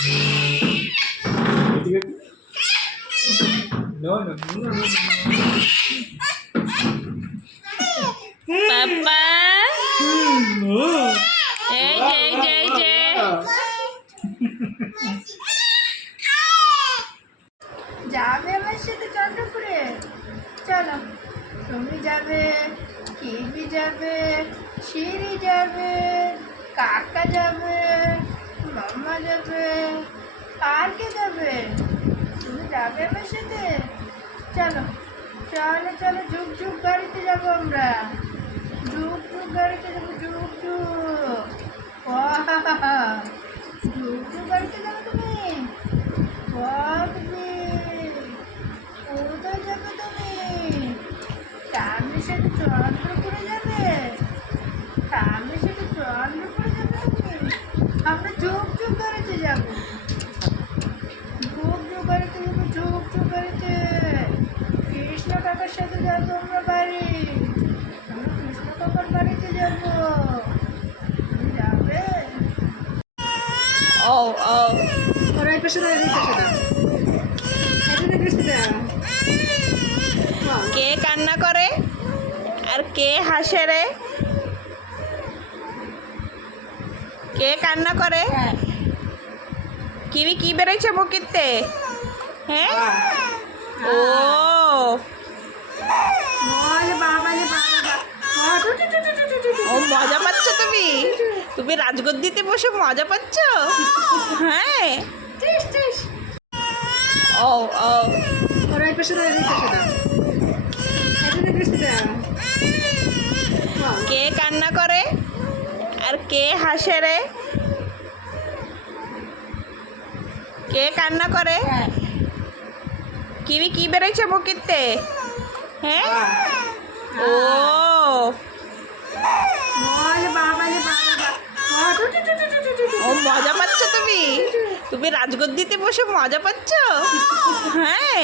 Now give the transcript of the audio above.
No, no, no, no, no. পাপা এই যে এই যে এই যে যাবে আমার সাথে চন্দ্রপুরে? চলো, তুমি যাবে, কিবি যাবে, শিরি যাবে, কাকা যাবে, মাম্মা যাবে, আর কে যাবে? তুমি যাবে আমার সাথে? চলো চলো চলো, ঝুক ঝুক গাড়িতে যাবো আমরা, ঝুক ঝুক গাড়িতে যাবো, ঝুক ঝুক। বাহ, ঝুক ঝুক গাড়িতে যাবো তুমি? বাপরে, কোথায় যাবে তুমি? সামনের সাথে চন্দ্রপুরে যাবে? সামনের সাথে চন্দ্রপুরে যাবে তুমি? আমরা ঝুক ঝুক গাড়িতে যাবো, ঝুক ঝুক গাড়িতে যাবো, ঝুক ঝুক গাড়িতে। কৃষ্ণ কাকার সাথে যাবো আমরা বাড়ি, আমরা কৃষ্ণ কাকার বাড়িতে যাবো। তুমি যাবে? ও ও ওরা এই পাশে দাও, এই পাশে দাও, এটা পাশে দাও। কে কান্না করে আর কে হাসে রে? কে কান্না করে? কিবি কি বেরোচ্ছে মুখিতে? হ্যাঁ, ও বলে বাবালে বাবা, ও মজা পাচ্ছ তুমি? তুমি রাজগদ্দিতে বসে মজা পাচ্ছ? হ্যাঁ, টিস টিস। ও ও ওরা এই পাশে দাও, এই পাশে দাও, এটা পাশে দাও। কে কান্না করে আর কে হাসে রে? কে কান্না করে? কিবি কি বেরোচ্ছে মুখিতে? হ্যাঁ, ও বলে বাবালে বাবা, ও মজা পাচ্ছ তুমি? তুমি রাজগদ্দিতে বসে মজা পাচ্ছ? হ্যাঁ।